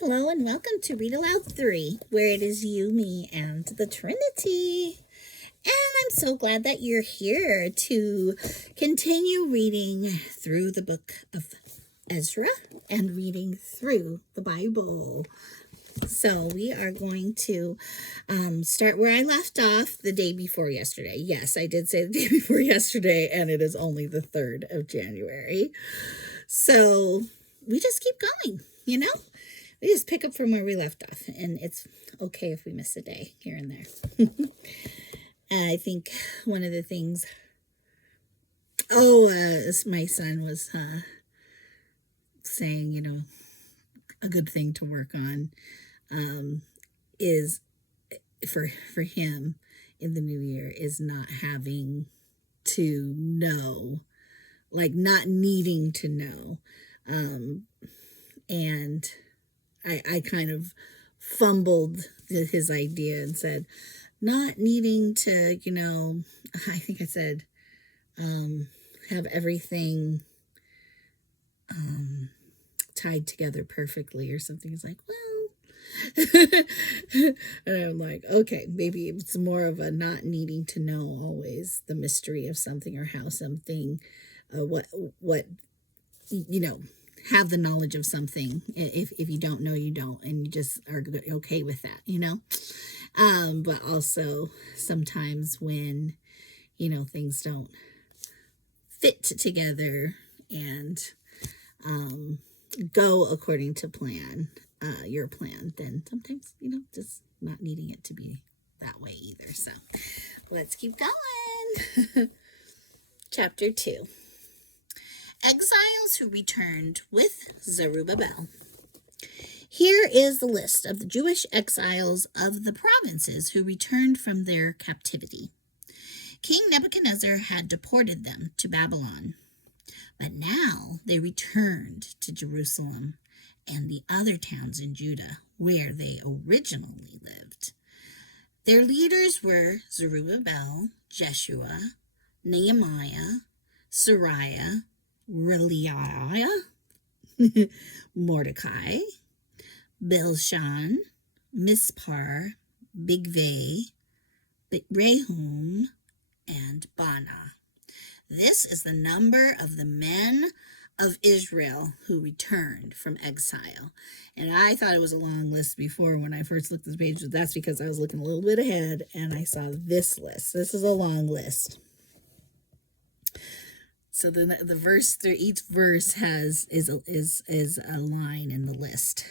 Hello and welcome to Read Aloud 3, where it is you, me, and the Trinity. And I'm so glad that you're here to continue reading through the book of Ezra and reading through the Bible. So we are going to start where I left off the day before yesterday. Yes, I did say the day before yesterday, and it is only the 3rd of January. So we just keep going, We just pick up from where we left off, and it's okay if we miss a day here and there. I think one of the things, my son was saying, a good thing to work on is for him in the new year is not having to know, like not needing to know. And I kind of fumbled his idea and said, not needing to, I think I said, have everything tied together perfectly or something. He's like, well, and I'm like, okay, maybe it's more of a not needing to know always the mystery of something or how something, have the knowledge of something. If you don't know, you don't, and you just are okay with that, but also sometimes when, things don't fit together and go according to your plan, then sometimes, just not needing it to be that way either. So let's keep going. Chapter 2. Exiles who returned with Zerubbabel. Here is the list of the Jewish exiles of the provinces who returned from their captivity. King Nebuchadnezzar had deported them to Babylon, but now they returned to Jerusalem and the other towns in Judah where they originally lived. Their leaders were Zerubbabel, Jeshua, Nehemiah, Sariah, Reliah, Mordecai, Bilshan, Mispar, Bigvai, Rehum, and Bana. This is the number of the men of Israel who returned from exile. And I thought it was a long list before when I first looked at the page, but that's because I was looking a little bit ahead and I saw this list. This is a long list. So the verse through each verse is a line in the list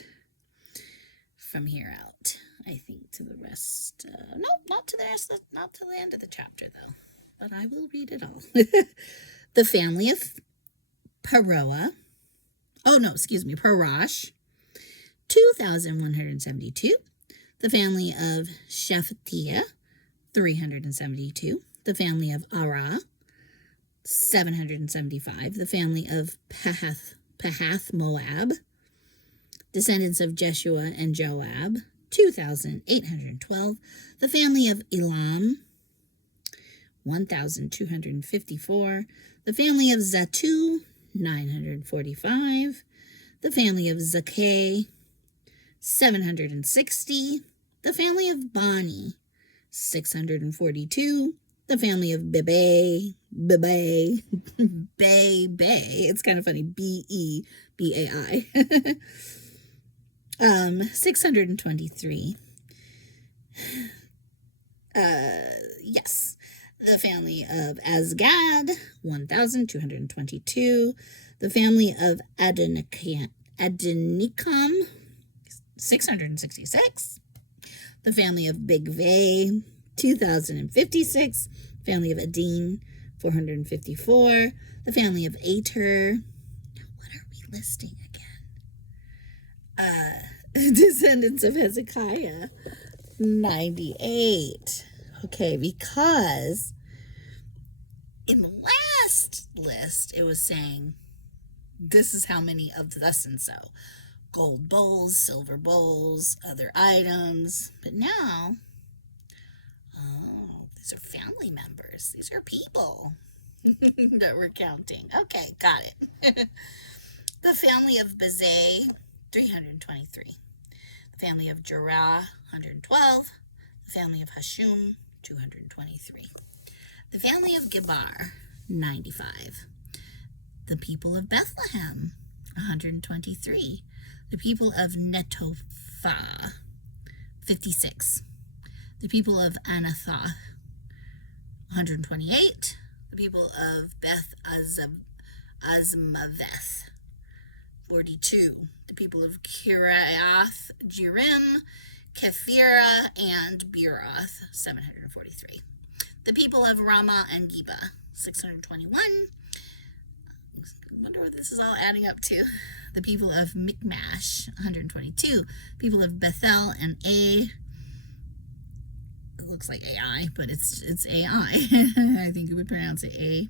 from here out. I think to the rest. No, not to the rest. Not to the end of the chapter though. But I will read it all. The family of Parash, 2,172. The family of Shephatiah, 372. The family of Arah, 775. The family of Pahath Moab, descendants of Jeshua and Joab, 2,812. The family of Elam, 1,254. The family of Zatu, 945. The family of Zakkai, 760. The family of Bani, 642. The family of Bebai, it's kind of funny, Bebai, 623. Yes. The family of Azgad, 1,222. The family of Adonikam, 666. The family of Bigvai, 2,056. Family of Adin, 454. The family of Ater. What are we listing again? Descendants of Hezekiah, 98. Okay, because in the last list, it was saying, this is how many of thus and so. Gold bowls, silver bowls, other items. But now, these are family members. These are people that we're counting. Okay, got it. The family of Bezai, 323. The family of Jerah, 112. The family of Hashum, 223. The family of Gebar, 95. The people of Bethlehem, 123. The people of Netophah, 56. The people of Anathoth, 128. The people of Beth Azmaveth, 42. The people of Kiriath Jearim, Kephirah, and Beeroth, 743. The people of Ramah and Geba, 621. I wonder what this is all adding up to. The people of Michmash, 122. People of Bethel and it looks like AI, but it's AI. I think you would pronounce it A.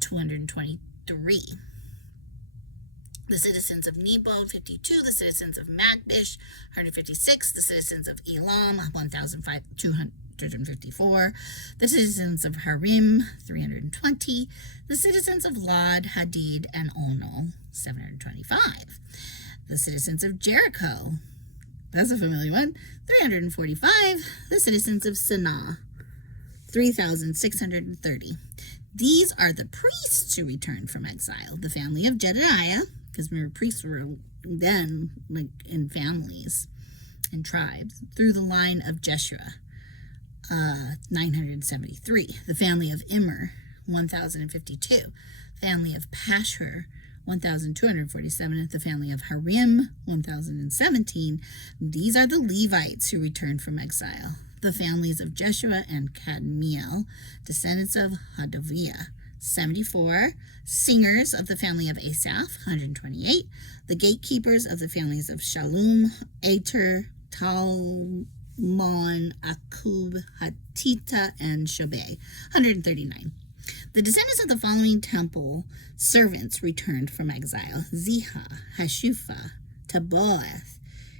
223. The citizens of Nebo, 52. The citizens of Magbish, 156. The citizens of Elam, 1,254. The citizens of Harim, 320. The citizens of Lod, Hadid, and Ono, 725. The citizens of Jericho, that's a familiar one, 345. The citizens of Sanaa, 3,630. These are the priests who returned from exile. The family of Jedediah, because remember, priests were then like in families and tribes, through the line of Jeshua, 973. The family of Immer, 1,052. Family of Pashur, 1,247. The family of Harim, 1,017. These are the Levites who returned from exile. The families of Jeshua and Kadmiel, descendants of Hodaviah, 74. Singers of the family of Asaph, 128. The gatekeepers of the families of Shalom, Ater, Talmon, Akub, Hatita, and Shobei, 139. The descendants of the following temple servants returned from exile: Ziha, Hashufa, Taboeth,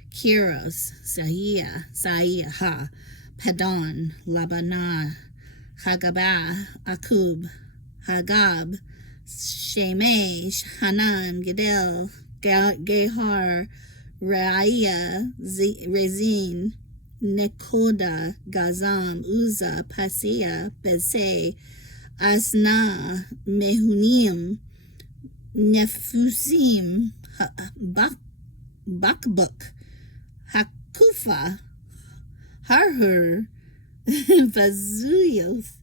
Kiros, Saiah, Padon, Labanah, Hagabah, Akub, Hagab, Shemesh, Hanan, Gedel, Gehar, Raiah, Rezin, Nekoda, Gazam, Uzzah, Paseah, Besei, Asna, Mehunim, Nephusim, Bakbuk, Hakufa, Harhur, Vazuyoth,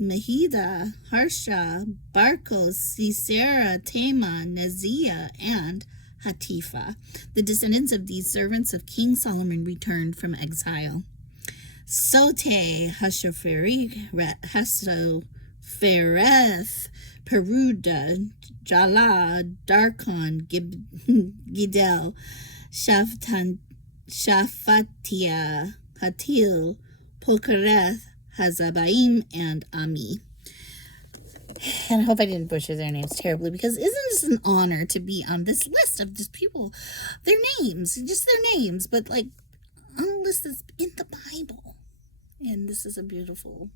Mahida, Harsha, Barkos, Sisera, Tema, Neziah, and Hatifa. The descendants of these servants of King Solomon returned from exile: Sote, Hashofereth, Peruda, Jala, Darkon, Gidel, Shafatia, Hatil, Pokereth, Hazabaim, and Ami. And I hope I didn't butcher their names terribly, because isn't this an honor to be on this list of just people, their names, just their names, but like on a list that's in the Bible. And this is a beautiful,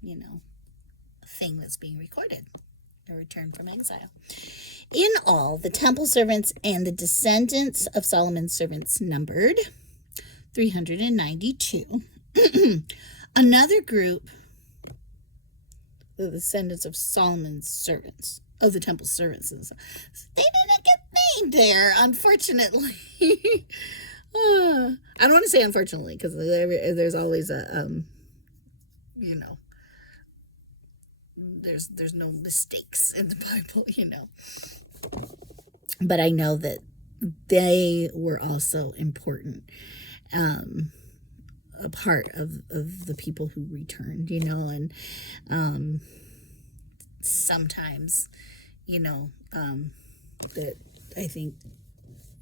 thing that's being recorded, a return from exile. In all, the temple servants and the descendants of Solomon's servants numbered 392. Another group, the descendants of Solomon's servants, of the temple servants, they didn't get named there, unfortunately. I don't want to say unfortunately, because there's always a, there's no mistakes in the Bible, But I know that they were also important, a part of the people who returned, and sometimes, that I think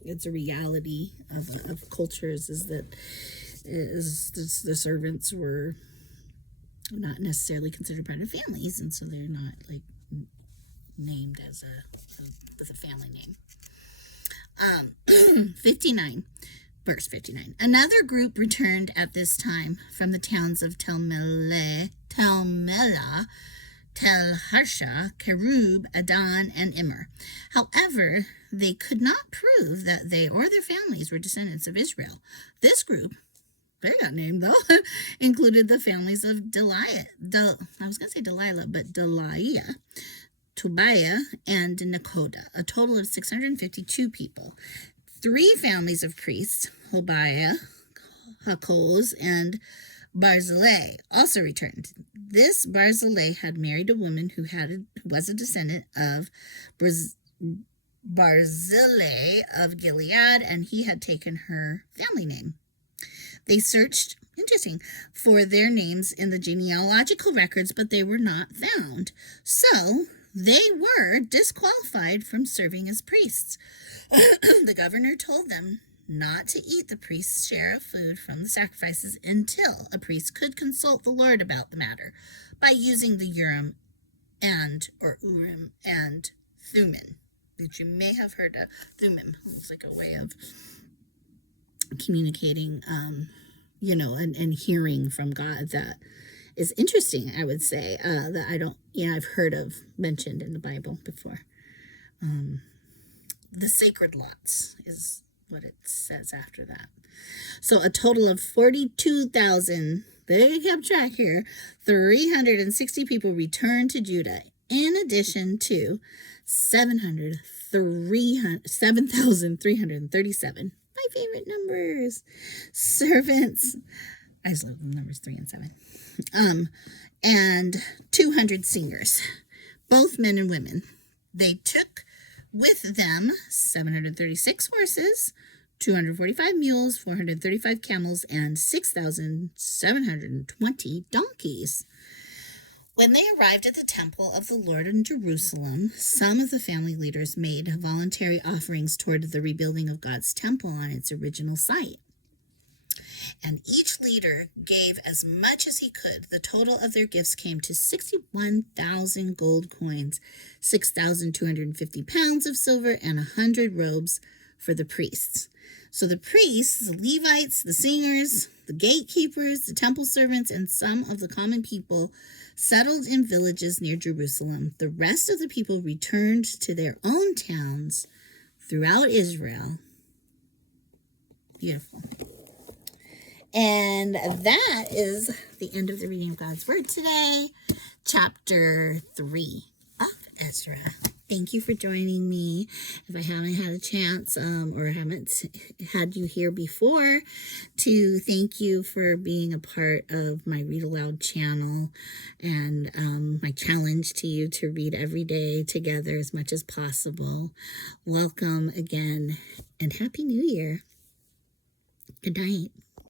it's a reality of cultures is that the servants were not necessarily considered part of families, and so they're not like named as with a family name. 59, verse 59. Another group returned at this time from the towns of Telmela, Tel Harsha, Kerub, Adon, and Immer. However, they could not prove that they or their families were descendants of Israel. This group, they got named though, included the families of Delilah, Tobiah, and Nekoda, a total of 652 people. 3 families of priests, Hobiah, Hakoz, and Barzillai, also returned. This Barzillai had married a woman who was a descendant of Barzillai of Gilead, and he had taken her family name. They searched, for their names in the genealogical records, but they were not found. So they were disqualified from serving as priests. The governor told them not to eat the priest's share of food from the sacrifices until a priest could consult the Lord about the matter by using the Urim and Thummim, which you may have heard of. Thummim. It's like a way of communicating, and hearing from God that is interesting, I would say, that I've heard of mentioned in the Bible before. The sacred lots is what it says after that. So a total of 42,000, they kept track here, 360 people returned to Judah, in addition to 7,337, my favorite numbers, servants. I just love the numbers 3 and 7. And 200 singers, both men and women. They took with them 736 horses, 245 mules, 435 camels, and 6,720 donkeys. When they arrived at the temple of the Lord in Jerusalem, some of the family leaders made voluntary offerings toward the rebuilding of God's temple on its original site. And each leader gave as much as he could. The total of their gifts came to 61,000 gold coins, 6,250 pounds of silver, and 100 robes for the priests. So the priests, the Levites, the singers, the gatekeepers, the temple servants, and some of the common people settled in villages near Jerusalem. The rest of the people returned to their own towns throughout Israel. Beautiful. And that is the end of the reading of God's Word today, chapter 3 of Ezra. Thank you for joining me. If I haven't had a chance or haven't had you here before, to thank you for being a part of my Read Aloud channel and my challenge to you to read every day together as much as possible. Welcome again and Happy New Year. Good night.